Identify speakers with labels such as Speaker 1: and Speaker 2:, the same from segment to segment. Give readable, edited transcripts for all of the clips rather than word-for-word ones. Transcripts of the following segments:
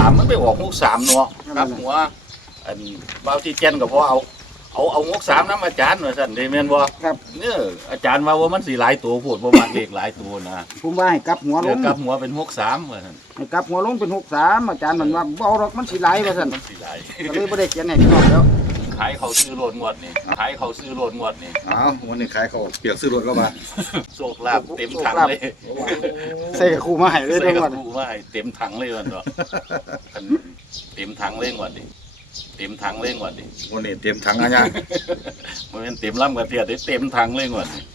Speaker 1: 63มันไปออก63เนาะครับหัวอันบาวที่แก่นก็พอเอา63น้ำอาจารย์ว่าซั่นได้แม่นบ่
Speaker 2: ครับ
Speaker 1: เนี่ยอาจารย์ว่ามันสิหลายตัวโพดบ่มักเลขหลายตัวนะ
Speaker 2: ผมว่าให้กลับหัวล
Speaker 1: เดี๋ยว
Speaker 2: ง
Speaker 1: กลับหัวเป็น63ว่าซั่น
Speaker 2: ให้กลับหัวลงเป็น63อาจารย์มันว่าบ่เอาหรอกมันสิหลายว่าซั่น
Speaker 1: มันสิหลาย
Speaker 2: ก็เลยบ่ได้เขียนให้พี่น้องแล้ว
Speaker 1: ขายเขาซื้อโลดงวดนี่ขายเขาซื้อโลดงวดนี่
Speaker 3: อ้าววันนี้ขายเขาเปียกซื้อรถแล้วมา
Speaker 1: โชคลาภเต็มถังเลย
Speaker 2: ใส่กับครูมาให้เลย
Speaker 1: ใส่
Speaker 2: ทั้ง
Speaker 1: ก
Speaker 2: วั
Speaker 1: ระ
Speaker 2: น
Speaker 1: ปุกมาให้เต็มถังเลยวันเนาะเต็มถังเลยงวดนี่เต็มถังเลยงวดนี่
Speaker 3: วันนี้เตรียมถังอะไร
Speaker 1: มันเป็นเต็มลำกระเทียดเต็มถังเลยงวดนี่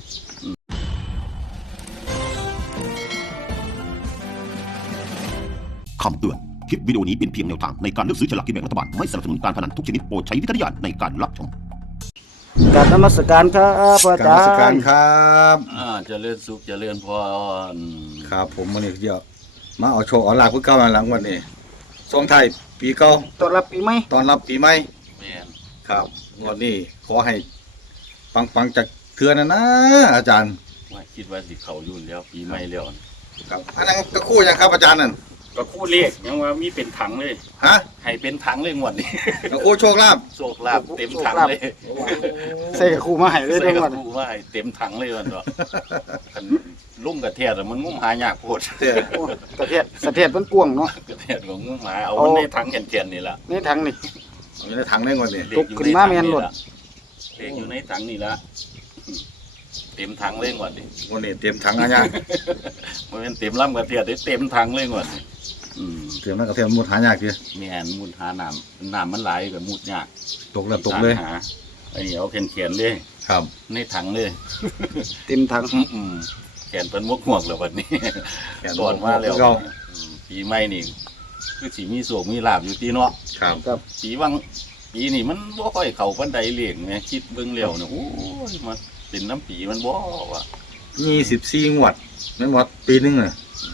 Speaker 4: คำเตือน คลิปวิดีโอนี้เป็นเพียงแนวทางในการเลือกซื้อฉลากกินแบ่งรัฐบาล ไม่สนับสนุนการพนันทุกชนิดโปรดใช้วิจารณญาณในการรับชม
Speaker 2: กราบนมัสการครับอา
Speaker 3: การ
Speaker 2: จาร
Speaker 3: ราชการ
Speaker 2: ย์
Speaker 3: ครับ
Speaker 1: เจริญสุขเจริญพร
Speaker 3: ครับผมวันนี้เดี๋ยวมาเอาโชว์ออนไลน์เพื่อก้าวหลังวันนี้ส่งไทายปีเก่า
Speaker 2: ต้อนรับปีใหม่
Speaker 3: ตอนรับปีใหม่
Speaker 1: แม่น
Speaker 3: ครับวันนี้ขอให้ปังๆจากเทือนะนะอาจารย์
Speaker 1: ว่าคิดว่าสิเขายุ่นแล้วปีใหม่แล้ว
Speaker 3: ครับอันนั้นก็คู่ยังครับอาจารย์นั่น
Speaker 1: ก็คู่เลขยังว่ามีเป็นถังเลย
Speaker 3: ฮะ
Speaker 1: ให้เป็นถังเลยงวดนี้
Speaker 3: ก็คู่โชคลาภ
Speaker 1: โชคลาภเต็มถังเลย
Speaker 2: ใส่กับครูมาให้เลย
Speaker 1: ใส่
Speaker 2: ทั้ง
Speaker 1: ก
Speaker 2: วั
Speaker 1: ระ
Speaker 2: น
Speaker 1: ปุกว่าให้เต็มถังเลยวันเนาะคันลุ่มกระเทียดอะมันงุ้มหายากโพด
Speaker 3: เด้อ
Speaker 2: โอ้กระเทียดสะเทียดมันกวางเนาะ
Speaker 1: กระเทียดของงุ้มหายเอามันในถังแก่นๆนี่ล่ะ
Speaker 2: นี่ถังนี่
Speaker 3: เอาอยู่ในถังได้ก่อนนี่
Speaker 1: เลขอยู่
Speaker 2: ขึ้
Speaker 1: ใน
Speaker 2: นมา
Speaker 1: ถัง
Speaker 2: แม่น
Speaker 1: นี่
Speaker 2: หมด
Speaker 1: ล่ะเลขอยู่ในถังนี่ละเต็มถังเลยงวดนี้
Speaker 3: วันนี้เตรียมถังอะไร
Speaker 1: มันเป็นเต็มลำกระเทียดได้เต็มถังเลยงวดนี้อืม
Speaker 3: เตรียมนั่นก็เตรียมมุดหายากที
Speaker 1: แม่นมุดหาน้ำมันไหลกับมุดยาก
Speaker 3: ตกแล้วตกเลย
Speaker 1: หาไอ้เหนียวเขียนเลย
Speaker 3: ครับ
Speaker 1: ในถังเลย
Speaker 2: เต็มถัง
Speaker 1: อืมแขนเป็นมกหวกแล้ววันนี้
Speaker 3: แขน
Speaker 1: ก่อนมาแล้ว
Speaker 3: เรา
Speaker 1: ปีใหม่นี่คือสีมีโศกมีลาบอยู่ที่เนาะ
Speaker 3: ครับ
Speaker 2: ครับ
Speaker 1: ปีนี่มันบ่ค่อยเข้าปันไดเลี้ยงไงคิดเบิ่งแล้วเนี่ยโอ้ยมันเป็นน้ำปีมันบ่ว่ะ
Speaker 3: 24งวดนั่นหมดปีนึงอ่ะ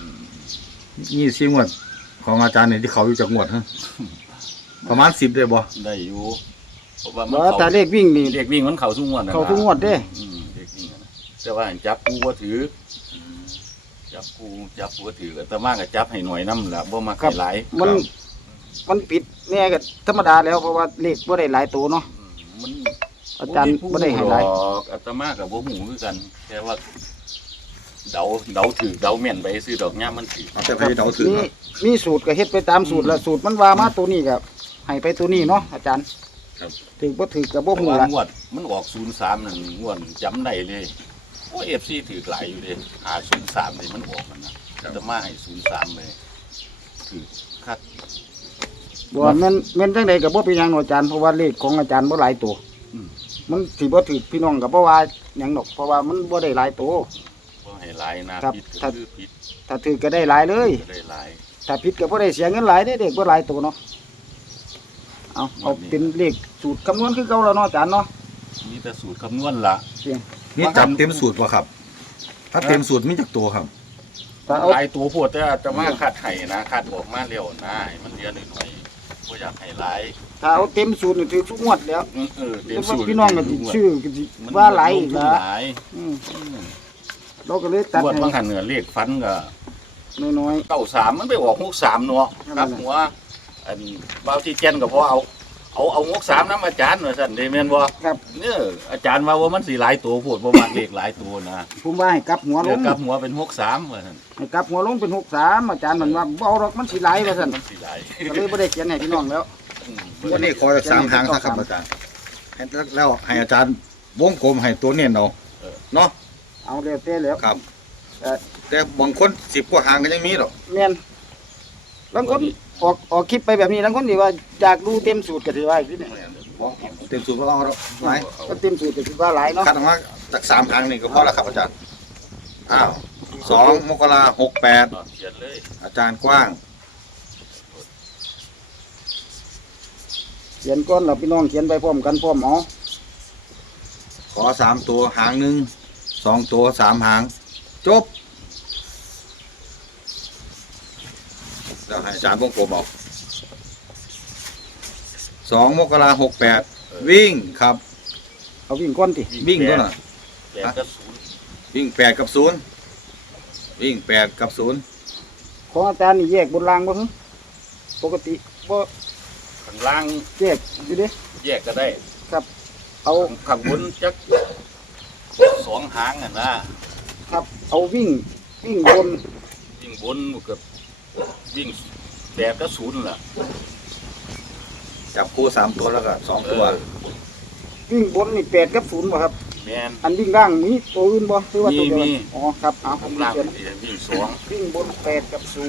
Speaker 3: 24งวดของอาจารย์เนี่ยที่เขาอยู่จากงวดฮะประมาณ10ได้บ่
Speaker 1: ได้อยู่เพราะว่ามัน
Speaker 2: ว่าแต่เลขวิ่งนี่
Speaker 1: เด็กวิ่งมันเข้าทุกงวดนะ
Speaker 2: เข้าทุกงวดเด้
Speaker 1: เด็กวิ่งอะนะแต่ว่าจับกูบ่ถือจับกูบ่ถือแต่มากก็จับให้หน่อยน้ำละบ่มาให้หลาย
Speaker 2: มันปิดแน่ก็ธรรมดาแล้วเพราะว่าเลขบ่ได้หลายตัวเนาะ
Speaker 1: มัน
Speaker 2: อาจารย์บ่ได้ให้หลาย
Speaker 1: ดอกอาตมากับบ่หูคือกันแค่ว่าเดาถือเดาแม่นไปซื้อดอกย่ามมันถือ
Speaker 3: เอาแต่ไปเดาถือ
Speaker 2: มีสูตรก็เฮ็ดไปตามสูตรละสูตรมันว่ามาตัวนี้ก็ให้ไปตัวนี้เนาะอาจารย์
Speaker 1: ครับ
Speaker 2: ถือบ่ถือก็บ่
Speaker 1: เพราะ
Speaker 2: ฮู้
Speaker 1: ว่า
Speaker 2: ละ
Speaker 1: งวดมันออก03นั่นงวดจำได้เลยโอ้ FC ถือหลายอยู่เด้หา03นี่มันออกมันนะอาตมาให้03เลยถือคัด
Speaker 2: บ่ว่าแม่นจังไดก็บ่เป็นหยังเนาะอาจารย์เพราะว่าเลขของอาจารย์บ่หลายตัว
Speaker 1: อืม
Speaker 2: มันสิบ่ถือพี่น้องก็บ่ว่าหยังดอกเพราะว่ามันบ่ได้หลายตัว
Speaker 1: บ่ให้หลายนะครับ ผิดก็คือผิด
Speaker 2: ถ้าถือก็ได้หลายเลย
Speaker 1: ก็ได้หลาย
Speaker 2: ถ้าผิดก็บ่ได้เสียเงินหลายเด้เด็กบ่หลายตัวเนาะเอาเป็นเลขสูตรคำนวณคือเก่าแล้วเนาะอาจารย์เนาะ
Speaker 1: มีแต่สูตรคำนวณละ
Speaker 3: นี่จำเต็มสูตรป่ะครับ ถ้าเต็มสูตรมีจากตัวครับ
Speaker 2: ถ้าเอา
Speaker 1: หลายตัวโพดแต่อาตมาคัดให้นะคัดออกมาเร็วนะให้มันเรียนหน่อยๆบ่อยากให้หลาย
Speaker 2: ถ้าเอาเต็มสูตรนี่ถือทุกงวดแล้ว
Speaker 1: เต็ม
Speaker 2: แต่
Speaker 1: สู
Speaker 2: ว่า
Speaker 1: ตร
Speaker 2: พี่น้องก็สิชื่อก็สิ
Speaker 1: มัน
Speaker 2: ว่าหลาย
Speaker 1: ล
Speaker 2: อี
Speaker 1: ง
Speaker 2: ก
Speaker 1: ทุน
Speaker 2: ละ
Speaker 1: หลาย
Speaker 2: เราก็เลยตัด
Speaker 1: งวด
Speaker 2: ให้
Speaker 1: บางหันเหนือเลขฟันก็
Speaker 2: น้อย
Speaker 1: 93มันไปออก63เนาะ
Speaker 2: นั่นแหละ
Speaker 1: ครับหัวอันบาวที่แก่นก็พอเอา63น้ำอาจารย์ว่าซั่นได้แม่นบ่
Speaker 2: ๆครับ
Speaker 1: เนี่ยอาจารย์ว่ามันสิหลายตัวโพดบ่มักเลขหลายตัวนะ
Speaker 2: ผมว่าให้กลับหัวล
Speaker 1: เดี๋ยว
Speaker 2: ง
Speaker 1: กลับหัวเป็น63ว่าซั่น
Speaker 2: ให้กลับหัวลงเป็น63อาจารย์มันว่าบ่เอาหรอกมันสิหลายว่าซั่น
Speaker 1: มันสิหลาย
Speaker 2: ก็เลยบ่ได้เขียนให้พี่น้องแล้ว
Speaker 3: วันนี้ขอจาก3หางนะครับอาจารย์ให้แล้วให้อาจารย์วงกลมให้ตัวเน้นเอาเนาะ
Speaker 2: เอาแล้วแต่แล้ว
Speaker 3: ครับ
Speaker 2: เอ่อ
Speaker 3: แต่บางคน10กว่าหางก็ยังมีหรอก
Speaker 2: แม่นบางคนออกคลิปไปแบบนี้บางคนสิว่าอยากดูเต็มสูตรก็สิว่าอีกทีหนึง
Speaker 3: เต็มสูตรบ่เอาหรอกไหน
Speaker 2: ก็เต็มสูตรก็สิว่าหลายเนาะ
Speaker 3: คัดออกมาจาก3หางนี่ก็พอแล้วครับอาจารย์อ้าว2 มกราคม
Speaker 1: เขียนเลย
Speaker 3: 68อาจารย์กว้าง
Speaker 2: เขียนก่อนแล้วพี่น้องเขียนไปพร้อมกันพร้อมเอา
Speaker 3: ขอ3ตัวหางหนึ่ง2ตัว3หางจบแล้วให้อาจารย์วงกลมเอา2 มกราคม 68วิ่งครับ
Speaker 2: เอาวิ่งก่อนติ
Speaker 3: วิ่งตัวน่ะ
Speaker 1: แปดกับศูนย์
Speaker 3: วิ่ง8กับ0วิ่ง8กับ0
Speaker 2: ของอาจารย์นี่แยกบนรางบ่ฮึปกติบ่
Speaker 1: ข้างล่าง
Speaker 2: แยกอยู่เด้
Speaker 1: แยกก็ได้
Speaker 2: ครับ เอา
Speaker 1: ข้างบนจักสองหางอ่ะนะครับ
Speaker 2: เอาวิ่งบน
Speaker 1: วิ่งบนกับวิ่งแบบก็ศูนย์ล่ะ
Speaker 3: จับคู่3ตัวแล้วก็2ตัว
Speaker 2: วิ่งบนนี่8กับ0บ่ครับ
Speaker 1: แมน
Speaker 2: อันวิ่งล่างมีตัวอื่นบ่หรือว่าตัวเดียว
Speaker 1: มี
Speaker 2: อ๋อครับเอาผ
Speaker 1: ข้าม งล่าง
Speaker 2: เขียน
Speaker 1: วิ่งสอง
Speaker 2: วิ่งบน8กับ0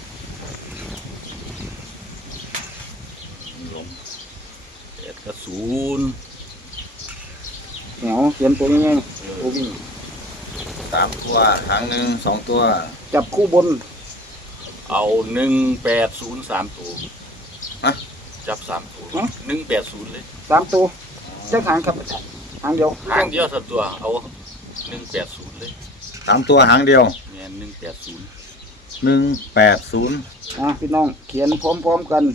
Speaker 1: แบบก็ศูนย์
Speaker 2: เดี๋ยวเขียนตัวยังไงตัววิ่ง
Speaker 3: 3ตัวหางหนึ่ง2ตัว
Speaker 2: จับคู่บน
Speaker 1: เอา180 3ตัว
Speaker 3: ฮะ
Speaker 1: จับ3ตัว180เลย
Speaker 2: 3ตัวจักหางครับหางเดียว
Speaker 1: หางเดียวสักตัวเอา180เลย
Speaker 3: 3ตัวหางเดียว
Speaker 1: แมน180
Speaker 3: 180
Speaker 2: พี่น้องเขียนพร้อมๆกัน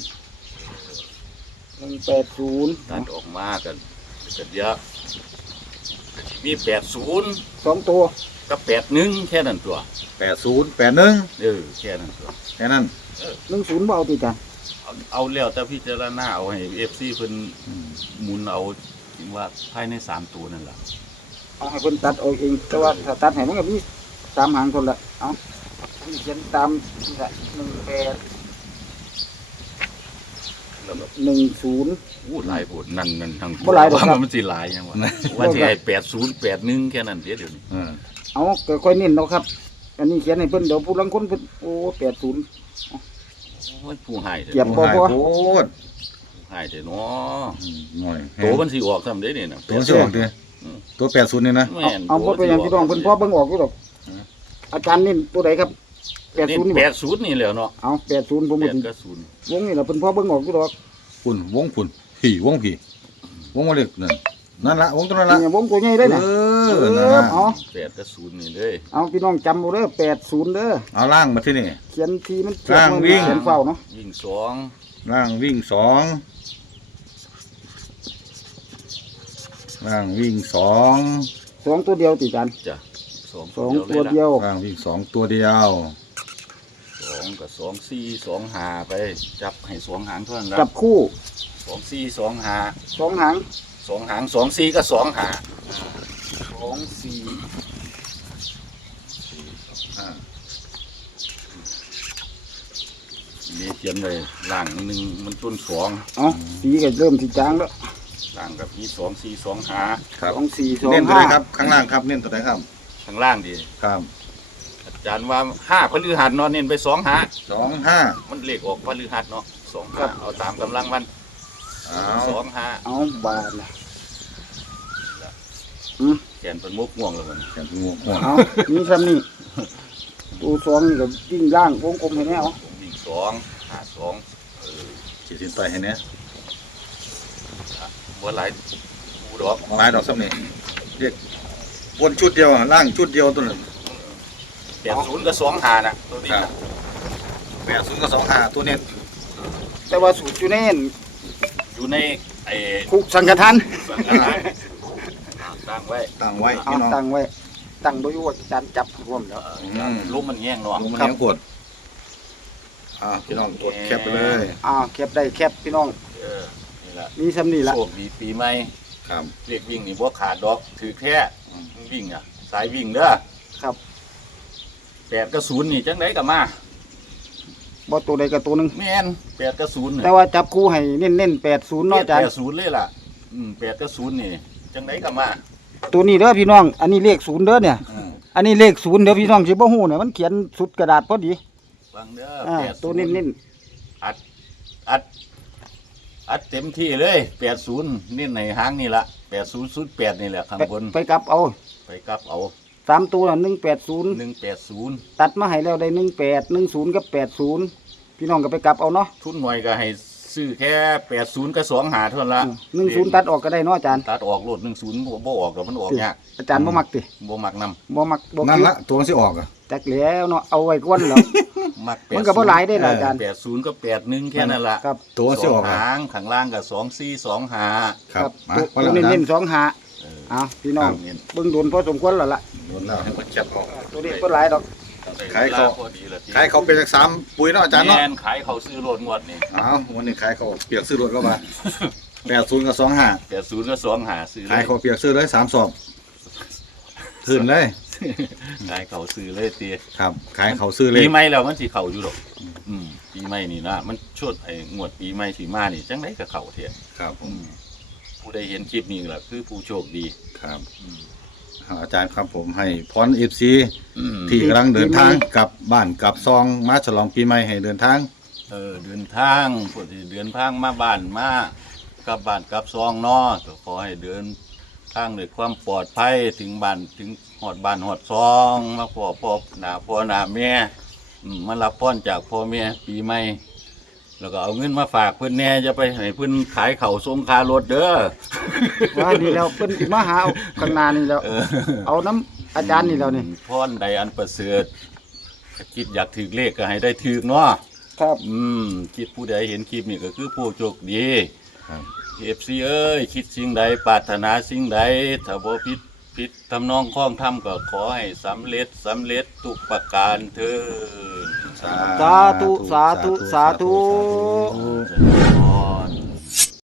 Speaker 2: 180
Speaker 1: ตัดออกมากันเยอะมี80
Speaker 2: 2ตัว
Speaker 1: กับ81แค่นั้นตัว
Speaker 3: 80 81
Speaker 1: แค่นั้นตัว
Speaker 3: แค่นั้น
Speaker 2: 10บ่เอาติจ้ะ
Speaker 1: เอาแล้วแต่พิจารณาเอาให้ FC เพิ่นหมุนเอาถึงว่าภายใน3ตัวนั่นล่ะ
Speaker 2: เอาให้เพิ่นตัดเอาเองแต่ว่าถ้าตัดให้มันก็มี3หางคนละเอาเขียนตามนี่ละ
Speaker 1: แล้วแบบ
Speaker 2: 18 10
Speaker 1: หลายโพดนั่นทั้ง
Speaker 2: บ่หลายดอกครับ
Speaker 1: ว่ามันสิหลายยังวะว่าสิให้80 81แค่นั้นเดี๋ยวนี้
Speaker 2: เอาก็ค่อยเน้นเอาครับ อันนี้เขียนให้เพิ่นเดี๋ยวผู้ลังคนเพิ่นโอ้80
Speaker 1: โอ้ยผู้ให้เด้
Speaker 2: เก็
Speaker 1: อบ
Speaker 2: บ่พอ
Speaker 3: โคตร
Speaker 1: ผู้ให้เด้อเนาะ
Speaker 3: หน่อย
Speaker 1: โตมันสิออกซ้ำเด้นี่น่ะ
Speaker 3: ตัวสิออกดิตัว80นี่นะ
Speaker 1: แม่น
Speaker 2: เอาบ่เป็นหยังพี่น้องเพิ่นพอเบิ่งออกอยู่ดอก อาจารย์เน้นตัวใดครับ80นี่บ่
Speaker 1: 80นี่แหล้วเนาะ
Speaker 2: เอา80ผมบ่สิ
Speaker 1: 8กับ0
Speaker 2: วงนี่ล่ะเพิ่นพอเบิ่งออกอยู่ดอก
Speaker 3: พุ่นวงพุ่นผีวงผีวงมาเล็กนั่นละวงตัวนั้นละ
Speaker 2: เนี่ยวงตัวใหญ่เลยน่ะ
Speaker 3: นั่นละ
Speaker 2: เอา
Speaker 1: 8กับ0นี่เลย
Speaker 2: เอาพี่น้องจำเอาเด้อ80เด้อ
Speaker 3: เอาล่างมาที่นี่
Speaker 2: เขียนทีมันเจ็บ
Speaker 3: ร่างวิ่ง
Speaker 2: เขียนเฝ้าเนาะ
Speaker 1: วิ่ง
Speaker 3: ล่างวิ่ง2ล่างวิ่ง2
Speaker 2: 2ตัวเดียวติอาจารย์
Speaker 1: 2จ้ะ2
Speaker 2: 2ตัวเดียว
Speaker 3: ล่างวิ่ง2ตัวเดียว
Speaker 1: 2กับ2 4 2 5ไปจับให้2หางเท่านั้นละ
Speaker 2: จับคู่
Speaker 1: 2 4 2 5
Speaker 2: 2หาง
Speaker 1: 2หาง2 4กับ2 5
Speaker 2: 2 4
Speaker 1: นี่เขียนเลยล่างหนึ่งมันต้น2
Speaker 2: เอาสีก็เริ่มสิจางแล้ว
Speaker 1: ล่างกับมี2 4 2 5
Speaker 3: ครับ
Speaker 2: 2 4
Speaker 3: เน้น
Speaker 2: 2
Speaker 3: ตัวไหนครับ
Speaker 2: 5
Speaker 3: ข้างล่างครับเน้นตัวไหนครับ
Speaker 1: ข้างล่างดี
Speaker 3: ครับ
Speaker 1: อาจารย์ว่า5พฤหัสเนาะเน้นไป2 5
Speaker 3: 2 5
Speaker 1: มันเลขออกพฤหัสเนาะ2 5เอาตามกำลังมัน
Speaker 3: เอา
Speaker 1: 2 5
Speaker 2: เอาบาทน่ะ
Speaker 1: แขนเป็นมุกง่วงแล้วมัน
Speaker 3: แขนงูห่วง
Speaker 2: เอามีซ้ำนี่ตัว2นี่ก็วิ่งล่างวงกลมให้แน่เอา
Speaker 1: ผมวิ่ง2 5 2
Speaker 3: ขีดเส้นใต้ให้เนี่ย
Speaker 1: บ่หลายกูดอก
Speaker 3: ลายดอกซ้ำนี่เรียกบนชุดเดียวล่างชุดเดียวตัวหนึ่ง
Speaker 1: 80กับ2 5น่ะตัวนี้
Speaker 3: ครับ80กับ25ตัวเน้น
Speaker 2: แต่ว่าสูตรอยู่ในนั่น
Speaker 1: อยู่ในไอ้
Speaker 2: คุกสังฆทาน
Speaker 1: สังฆทานตั้งไว้
Speaker 3: ตั้งไว้
Speaker 2: เอา
Speaker 3: พี่น้อง
Speaker 2: ตั้งไว้ตั้งโดยว่าอาจารย์จับรวมแล้ว
Speaker 1: ลมมันแห้งเนาะ
Speaker 3: ลงมาแนวกดพี่น้องกดแคปไปเลย
Speaker 2: แคปได้แคปพี่น้อง
Speaker 1: นี่ล่ะ
Speaker 2: มีซ้ำนี่ละ
Speaker 1: โชคดีปีใหม่
Speaker 3: ครับ
Speaker 1: เรียกวิ่งนี่บ่ขาดดอกถือแค่วิ่งอ่ะสายวิ่งเด้อ
Speaker 2: ครับ
Speaker 1: 8กับ0นี่จังไดก็มา
Speaker 2: บ่ตัวใดกับตัวหนึง
Speaker 1: แม่น8กับ0นี่
Speaker 2: แต่ว่าจับคู่ให้เน้นๆ80เนาะอาจารย์
Speaker 1: 80เลยล่ะ8กับ0นี่จังไดก็มา
Speaker 2: ตัวนี้เด้อพี่น้อง อันนี้เลข0เด้อเนี่ย อันนี้เลข0เด้อพี่น้องสิบ่ฮู้เนี่ยมันเขียนสุดกระดาษพอดี
Speaker 1: ฟังเด้อ
Speaker 2: ตัวเน้น
Speaker 1: อัดเต็มที่เลย80นี่ในหางนี่ล่ะ8008นี่แหละข้างบน
Speaker 2: ไปกลับเอา
Speaker 1: ไปกลับเอา
Speaker 2: 3ตัวน่ะ180
Speaker 1: 180
Speaker 2: ตัดมาให้แล้วได้18 10กับ80พี่น้องก็ไปกลับเอาเนาะ
Speaker 1: ทุนหน่อยก็ให้ซื้อแค่80กับ2หาเท่านั้นละ
Speaker 2: 10ตัดออกก็ได้เนาะอาจารย์
Speaker 1: ตัดออกโลด10บ่ออกก็มันออกยาก
Speaker 2: อาจารย์บ่มักติ
Speaker 1: บ่มักนำ
Speaker 2: บ่มักบ่
Speaker 3: นั่น
Speaker 2: คือ
Speaker 3: ละตัวมันสิออกอ่ะ
Speaker 2: จักแล้วเนาะเอาไว้ก่อนแล้ว
Speaker 1: มัก
Speaker 2: มันก็บ่หลายได้ล่ะอาจารย์
Speaker 1: 80กับ81แค่นั้นล่ะ
Speaker 2: ครับ
Speaker 3: ตัวมันสิออก
Speaker 1: ส
Speaker 3: อ่ะ
Speaker 1: หางข้างล่างก็2 4 2 5
Speaker 3: ครับมา
Speaker 2: ตัว
Speaker 3: พอแล้ว
Speaker 2: เน้น
Speaker 3: นะ
Speaker 2: ๆ2หาเอาพี่น้อง
Speaker 1: เน้น
Speaker 2: เบิ่งโดนพอสมควรแล้วล่ะ
Speaker 3: โดนแล้วให้มันแคปออก
Speaker 2: ตัวนี้บ่หลายดอก
Speaker 1: ข้าง
Speaker 3: ขายเขา
Speaker 1: พอดีละที
Speaker 3: ขายเขาเป็นจาก3ปุ๋ยเนาะอาจารย์เนาะ
Speaker 1: แม่นขายเขาซื้อรถงวดนี่
Speaker 3: อ้าววันนี้ขายเขาเปียกซื้อรถแล้วมา80กับ25
Speaker 1: แต่ศูนย์ก็2หาซื้อเล
Speaker 3: ขาย
Speaker 1: ย
Speaker 3: เขาเปียกซื้อเลย3 สอบขึ้นเลย
Speaker 1: ขายเขาซื้อเลยตี
Speaker 3: ครับ ขายเขาซื้อเลย
Speaker 1: ปีใหม่แล้วมันสิเข้าอยู่ดอกปีใหม่นี่นะมันชดไอ้งวดปีใหม่สิมานี่จังไดก็เข้าเถอะ
Speaker 3: ครับผม
Speaker 1: ผู้ใดเห็นคลิปนี้ล่ะคือผู้โชคดี
Speaker 3: ครับอาจารย์ครับผมให้พร FC ที่กำลังเดินทางกลับบ้านกลับซองมาฉลองปีใหม่ให้เดินทาง
Speaker 1: เดินทางผู้ที่เดินทางมาบ้านมากลับบ้านกลับซองเนาะก็ขอให้เดินทางด้วยความปลอดภัยถึงบ้านถึงหอดบ้านหอดซองมาพ่อหน้าพ่อหน้าแม่มารับป้อนจากพ่อแม่ปีใหม่แล้วก็เอาเงินมาฝากเพื่อนแน่จะไปให้เพื่อนขายเข่าวส่งคารถเด้อ
Speaker 2: ว่านี่แล้วเพิ่นสิมาหาเอาข้างหน้านี่แล้ว เอาน้ำอาจารย์นี่แล้วนี่
Speaker 1: พรใดอันประเสริฐคิดอยากถือเลขก็ให้ได้ถือเนาะ
Speaker 2: ครับ
Speaker 1: คิดผู้ใดเห็นคลิปนี่ก็คือผู้โชคดี
Speaker 3: ครับ
Speaker 1: FC เอ้ยคิดสิ่งใดปรารถนาสิ่งใดถ้าบ่ผิดทำนองคล้องทำก็ขอให้สำเร็จทุกประการเถิด
Speaker 2: สาธุสาธุสาธุ
Speaker 3: สาธุ